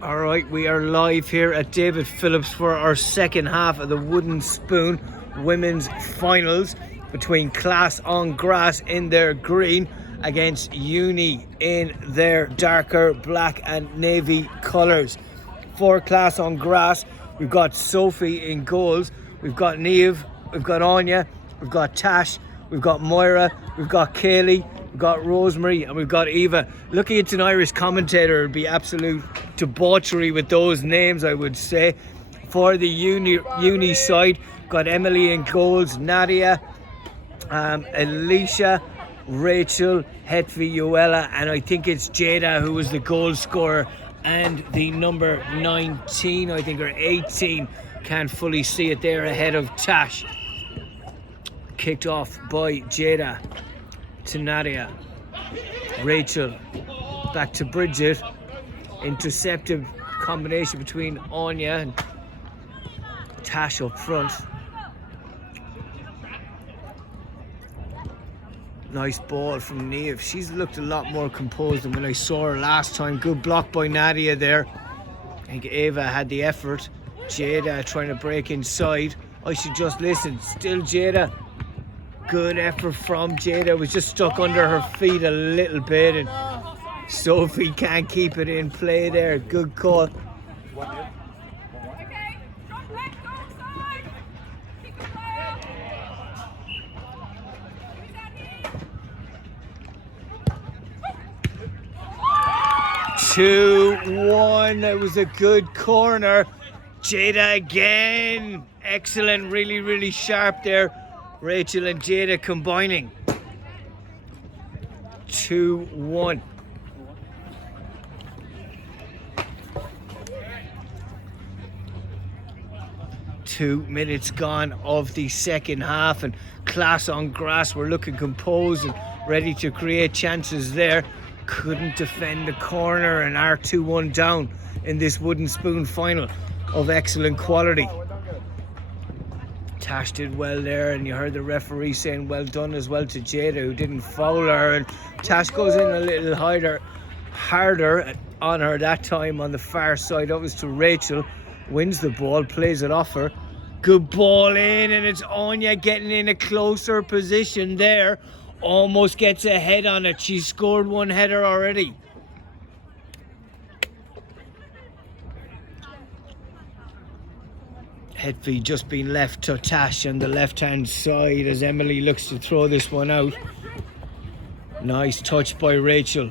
All right, we are live here at David Phillips for our second half of the Wooden Spoon Women's Finals between Class on Grass in their green against Uni in their darker black and navy colours. For Class on Grass, we've got Sophie in goals, we've got Niamh, we've got Anya, we've got Tash, we've got Moira, we've got Kaylee, we've got Rosemary, and we've got Eva. Looking at an Irish commentator would be absolute debauchery with those names, I would say. For the uni side, got Emily in goals, Nadia, Alicia, Rachel, Hetvi, Yoella, and I think it's Jada who was the goal scorer, and the number 19, I think, or 18, can't fully see it there, ahead of Tash. Kicked off by Jada to Nadia. Rachel back to Bridget. Interceptive combination between Anya and Tash up front. Nice ball from Niamh. She's looked a lot more composed than when I saw her last time. Good block by Nadia there. I think Eva had the effort. Jada trying to break inside. I should just listen. Still Jada. Good effort from Jada. Was just stuck under her feet a little bit, and Sophie can't keep it in play there. Good call. Two, one. That was a good corner. Jada again. Excellent. Really, really sharp there. Rachel and Jada combining. 2-1. Two minutes gone of the second half, and Class on Grass were looking composed and ready to create chances there. Couldn't defend the corner and are 2-1 down in this Wooden Spoon final of excellent quality. Tash did well there, and you heard the referee saying well done as well to Jada, who didn't foul her, and Tash goes in a little harder on her that time on the far side. That was to Rachel, wins the ball, plays it off her. Good ball in, and it's Anya getting in a closer position there. Almost gets a head on it. She's scored one header already. Hetvi just been left to Tash on the left hand side as Emily looks to throw this one out. Nice touch by Rachel.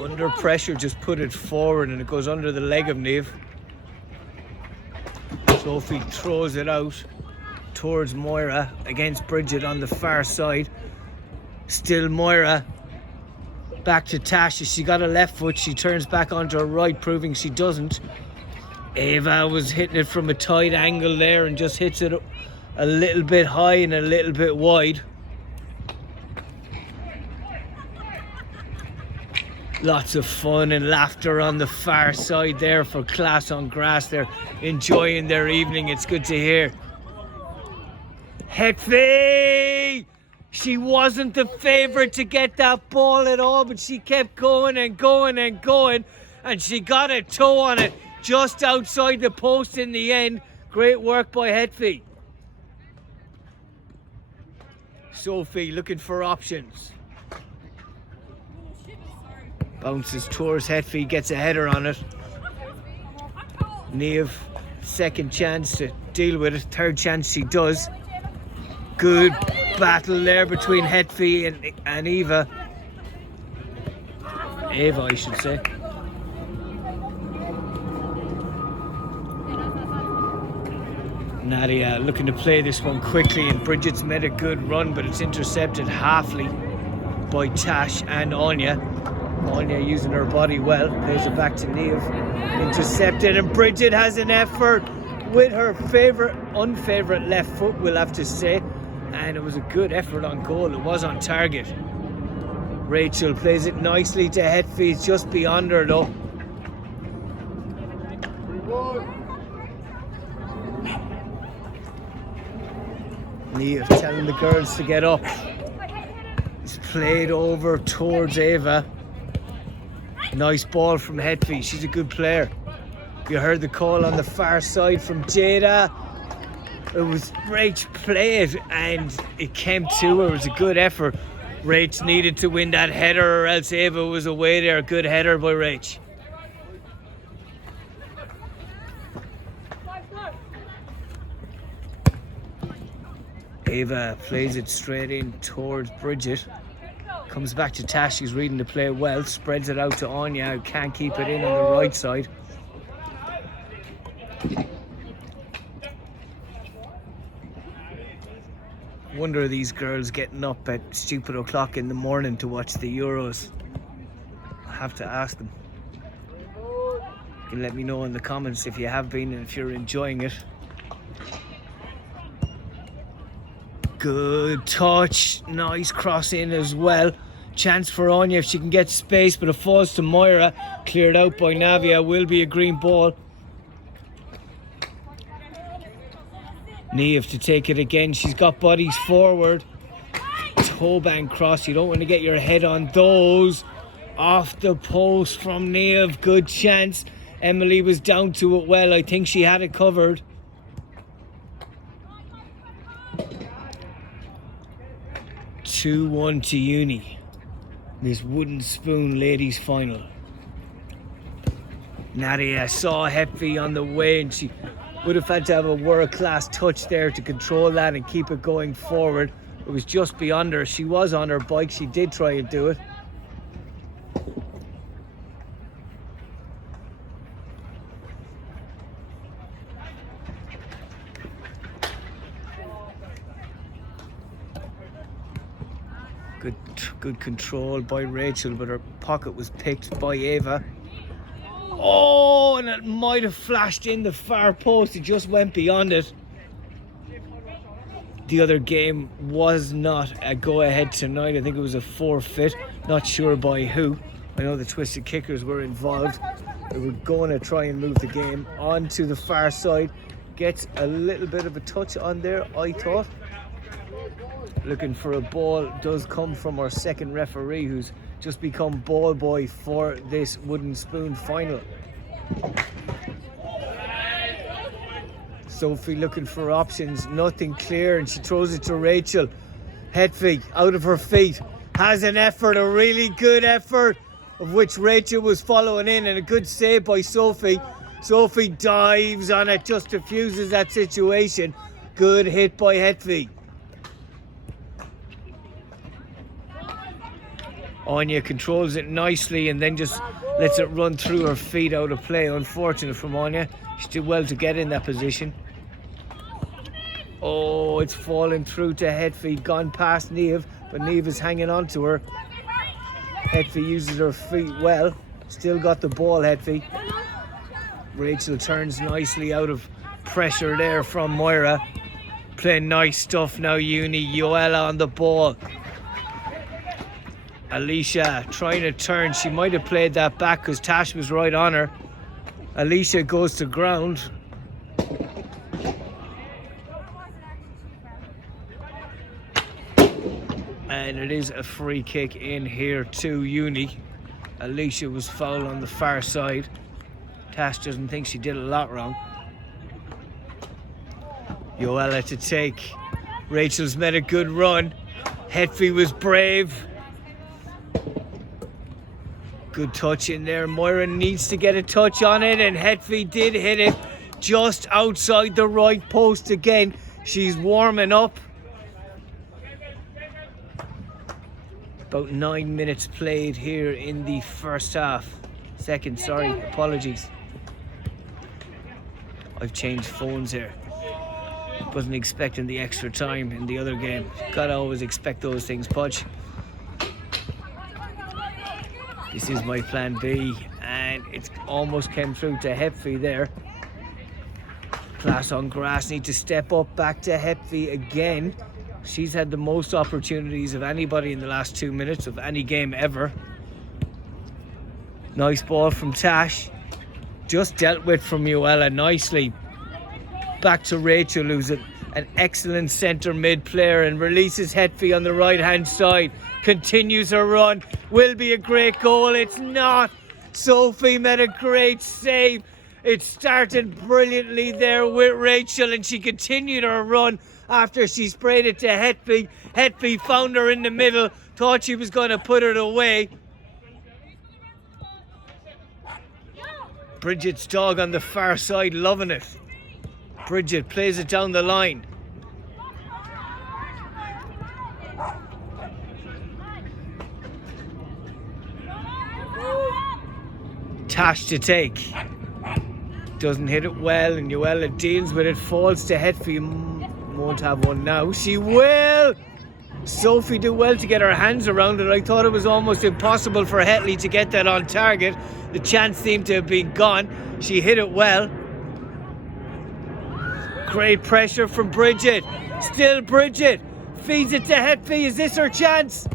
Under pressure, just put it forward and it goes under the leg of Niamh. Sophie throws it out towards Moira against Bridget on the far side. Still Moira. Back to Tash. She got a left foot. She turns back onto her right, proving she doesn't. Eva was hitting it from a tight angle there and just hits it a little bit high and a little bit wide. Lots of fun and laughter on the far side there for Class on Grass. They're enjoying their evening. It's good to hear. Hetvi! She wasn't the favourite to get that ball at all, but she kept going and going and going, and she got a toe on it just outside the post in the end. Great work by Hetvi. Sophie looking for options. Bounces towards Hetvi, gets a header on it. Niamh, second chance to deal with it. Third chance she does. Good battle there between Hetvi and Eva. Eva, I should say. Nadia looking to play this one quickly, and Bridget's made a good run, but it's intercepted halfly by Tash and Anya. Anya using her body well, plays it back to Niamh. Intercepted, and Bridget has an effort with her unfavourite left foot, we'll have to say. And it was a good effort on goal. It was on target. Rachel plays it nicely to Hetvi. It's just beyond her though. Niamh telling the girls to get up. It's played over towards Eva. Nice ball from Hetfi. She's a good player. You heard the call on the far side from Jada. It was Rach play it and it came to her. It was a good effort. Rach needed to win that header or else Ava was away there. Good header by Rach. Ava plays it straight in towards Bridget. Comes back to Tash. She's reading the play well. Spreads it out to Anya. Can't keep it in on the right side. Wonder are these girls getting up at stupid o'clock in the morning to watch the Euros? I have to ask them. You can let me know in the comments if you have been and if you're enjoying it. Good touch. Nice cross in as well. Chance for Anya if she can get space, but it falls to Moira. Cleared out by Navia. Will be a green ball. Niamh to take it again. She's got bodies forward. Toe bang cross. You don't want to get your head on those. Off the post from Niamh. Good chance. Emily was down to it well. I think she had it covered. (2-1) to Uni. This wooden spoon ladies final. Nadia saw Hetfi on the way and she would have had to have a world-class touch there to control that and keep it going forward. It was just beyond her. She was on her bike. She did try and do it. Good control by Rachel, but her pocket was picked by Ava. Oh, and it might have flashed in the far post. It just went beyond it. The other game was not a go-ahead tonight. I think it was a forfeit. Not sure by who. I know the Twisted Kickers were involved. They were going to try and move the game onto the far side. Gets a little bit of a touch on there, I thought. Looking for a ball does come from our second referee, who's just become ball boy for this wooden spoon final. Sophie looking for options, nothing clear, and she throws it to Rachel. Hetfi out of her feet, has an effort, a really good effort, of which Rachel was following in, and a good save by Sophie. Sophie dives on it, just diffuses that situation. Good hit by Hetfi. Anya controls it nicely and then just lets it run through her feet out of play. Unfortunate from Anya. She did well to get in that position. Oh, it's fallen through to Hetfi. Gone past Niamh, but Niamh is hanging on to her. Hetfi uses her feet well. Still got the ball, Hetfi. Rachel turns nicely out of pressure there from Moira. Playing nice stuff now, Uni. Yoella on the ball. Alicia trying to turn. She might have played that back because Tash was right on her. Alicia goes to ground. And it is a free kick in here to Uni. Alicia was fouled on the far side. Tash doesn't think she did a lot wrong. Yoella to take. Rachel's made a good run. Hetfi was brave. Good touch in there. Moira needs to get a touch on it, and Hetfi did hit it just outside the right post again. She's warming up. About 9 minutes played here in the first half. Second, sorry, apologies. I've changed phones here. Wasn't expecting the extra time in the other game. Gotta always expect those things, Pudge. This is my plan B, and it almost came through to Hetfi there. Class on grass need to step up back to Hetfi again. She's had the most opportunities of anybody in the last 2 minutes of any game ever. Nice ball from Tash. Just dealt with from Yoella nicely. Back to Rachel, who's an excellent centre mid player, and releases Hetfi on the right hand side. Continues her run. Will be a great goal. It's not. Sophie made a great save. It started brilliantly there with Rachel, and she continued her run after she sprayed it to Hetby. Hetby found her in the middle, thought she was going to put it away. Bridget's dog on the far side, loving it. Bridget plays it down the line. Tash to take. Doesn't hit it well, and Yuella deals with it. Falls to Hetby. Won't have one now. She will! Sophie did well to get her hands around it. I thought it was almost impossible for Hetley to get that on target. The chance seemed to have been gone. She hit it well. Great pressure from Bridget. Still Bridget. Feeds it to Hetby. Is this her chance?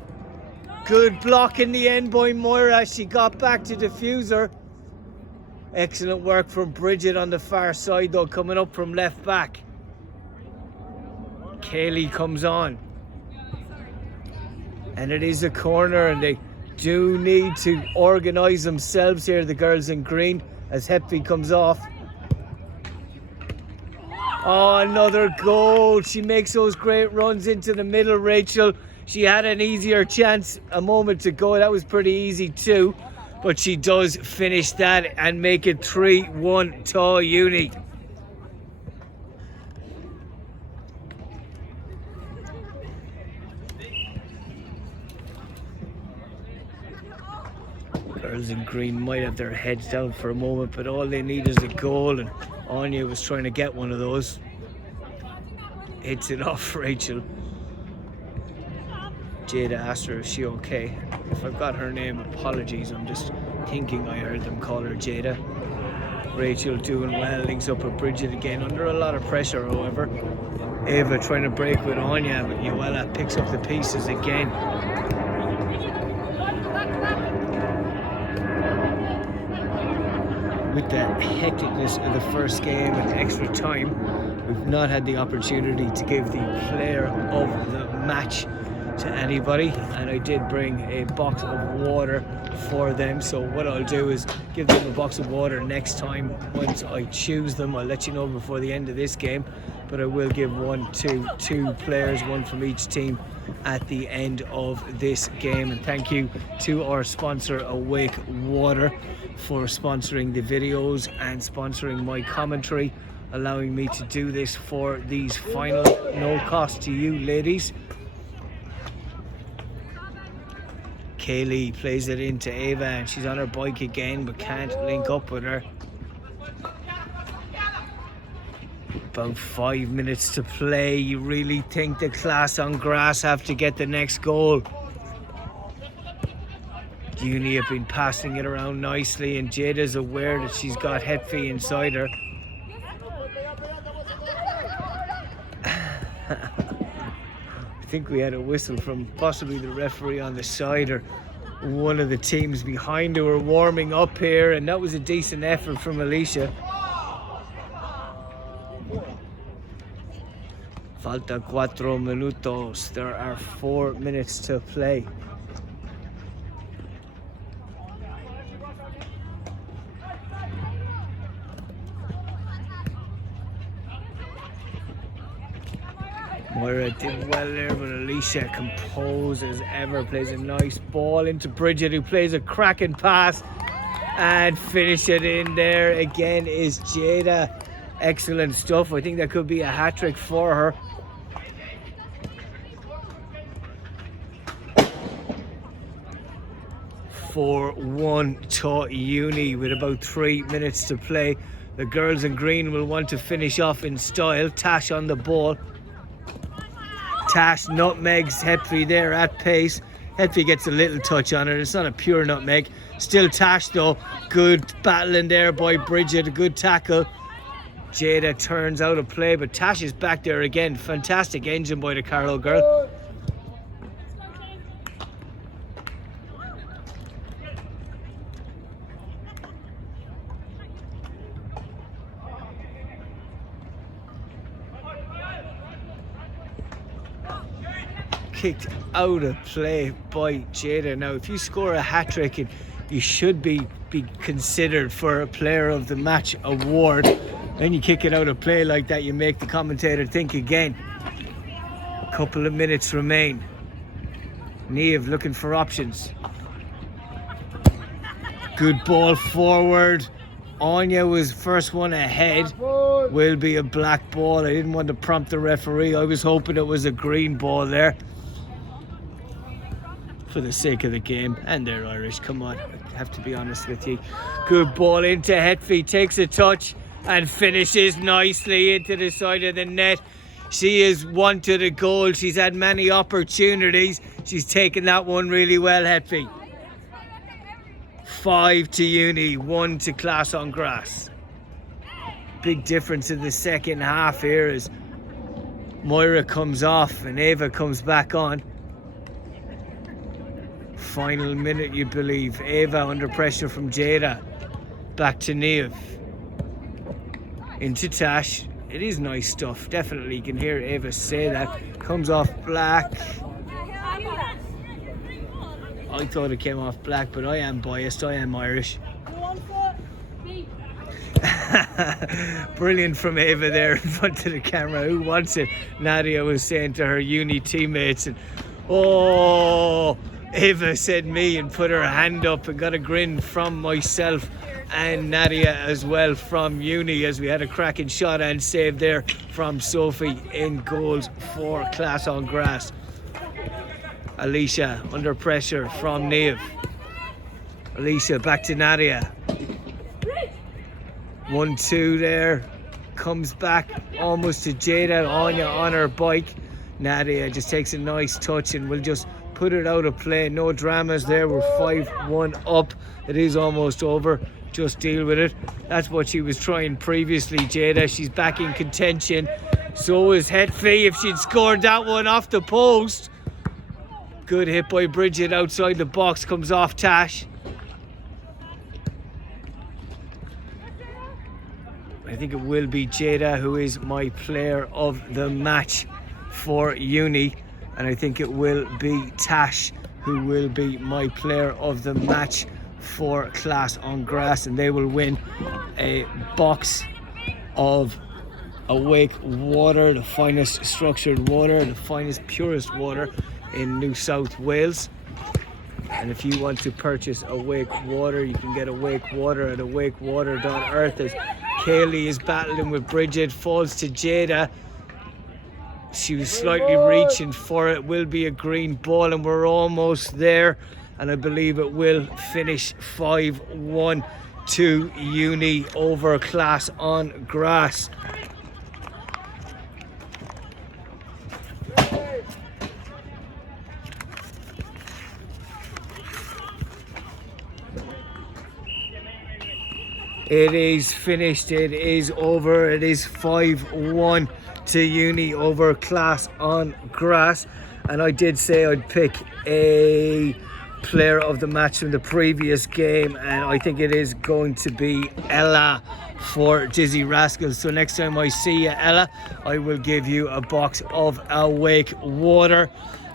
Good block in the end by Moira. She got back to defuse her. Excellent work from Bridget on the far side though, coming up from left back. Kaylee comes on. And it is a corner, and they do need to organise themselves here, the girls in green, as Hetby comes off. Oh, another goal. She makes those great runs into the middle, Rachel. She had an easier chance a moment ago. That was pretty easy too. But she does finish that and make it 3-1 to Uni. Girls in green might have their heads down for a moment, but all they need is a goal, and Anya was trying to get one of those. Hits it off Rachel. Jada asked her, is she okay? If I've got her name, apologies. I'm just thinking I heard them call her Jada. Rachel doing well, links up with Bridget again, under a lot of pressure, however. Ava trying to break with Anya, but Yuella picks up the pieces again. With the hecticness of the first game and extra time, we've not had the opportunity to give the player of the match to anybody, and I did bring a box of water for them, so what I'll do is give them a box of water next time. Once I choose them, I'll let you know before the end of this game, but I will give one to two players, one from each team, at the end of this game. And thank you to our sponsor Awake Water for sponsoring the videos and sponsoring my commentary, allowing me to do this for these finals. No cost to you ladies. Kaylee plays it into Ava, and she's on her bike again but can't link up with her. About 5 minutes to play. You really think the Class on Grass have to get the next goal? Uni have been passing it around nicely, and Jada's aware that she's got Hetby inside her. I think we had a whistle from possibly the referee on the side, or one of the teams behind who were warming up here, and that was a decent effort from Alicia. Falta 4 minutos. There are 4 minutes to play. Moira did well there, but Alicia, composed as ever, plays a nice ball into Bridget, who plays a cracking pass and finish it in there. Again is Jada. Excellent stuff. I think that could be a hat-trick for her. For 1 to Uni with about 3 minutes to play. The girls in green will want to finish off in style. Tash on the ball. Tash nutmegs Hetby there at pace. Hetby gets a little touch on it. It's not a pure nutmeg. Still Tash though. Good battling there by Bridget. A good tackle. Jada turns out of play, but Tash is back there again. Fantastic engine by the Carlow girl. Kicked out of play by Jada. Now if you score a hat-trick, you should be be considered for a player of the match award. Then you kick it out of play like that, you make the commentator think again. A couple of minutes remain. Niamh looking for options. Good ball forward. Anya was first one ahead. Will be a black ball. I didn't want to prompt the referee. I was hoping it was a green ball there. For the sake of the game. And they're Irish. Come on. I have to be honest with you. Good ball into Hetfi. Takes a touch and finishes nicely into the side of the net. She is one to the goal. She's had many opportunities. She's taken that one really well, Hetfi. 5 to Uni, 1 to Class on Grass. Big difference in the second half here as Moira comes off and Ava comes back on. Final minute, you believe. Ava under pressure from Jada. Back to Niamh. Into Tash. It is nice stuff. Definitely you can hear Ava say that. Comes off Black. I thought it came off Black, but I am biased. I am Irish. Brilliant from Ava there in front of the camera. Who wants it? Nadia was saying to her uni teammates. And oh, Ava said me and put her hand up and got a grin from myself and Nadia as well from uni as we had a cracking shot and save there from Sophie in goals for Class on Grass. Alicia under pressure from Niamh. Alicia back to Nadia. 1-2 there. Comes back almost to Jada. Anya on her bike. Nadia just takes a nice touch and will just put it out of play. No dramas there. We're 5-1 up. It is almost over. Just deal with it. That's what she was trying previously, Jada. She's back in contention. So is Hetfi. If she'd scored that one off the post. Good hit by Bridget outside the box. Comes off Tash. I think it will be Jada who is my player of the match for uni. And I think it will be Tash who will be my player of the match for Class on Grass. And they will win a box of Awake water, the finest structured water, the finest, purest water in New South Wales. And if you want to purchase Awake water, you can get Awake water at awakewater.earth. As Kaylee is battling with Bridget, falls to Jada. She was slightly reaching for it. Will be a green ball and we're almost there. And I believe it will finish 5-1 to Uni over Class on Grass. It is finished, it is over, it is 5-1 to Uni over Class on Grass. And I did say I'd pick a player of the match from the previous game, and I think it is going to be Ella for Dizzy Rascals. So next time I see you, Ella, I will give you a box of Awake water.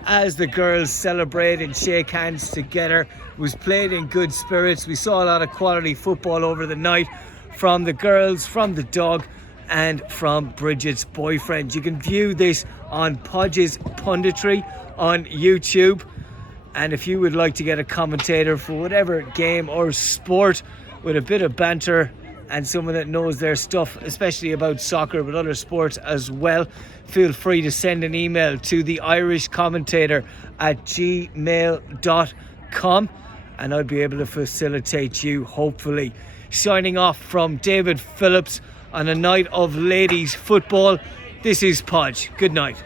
As the girls celebrate and shake hands together, it was played in good spirits. We saw a lot of quality football over the night from the girls, from the dog, and from Bridget's boyfriend. You can view this on Podge's Punditry on YouTube. And if you would like to get a commentator for whatever game or sport with a bit of banter and someone that knows their stuff, especially about soccer but other sports as well, feel free to send an email to theirishcommentator@gmail.com and I'll be able to facilitate you, hopefully. Signing off from David Phillips on a night of ladies football. This is Podge. Good night.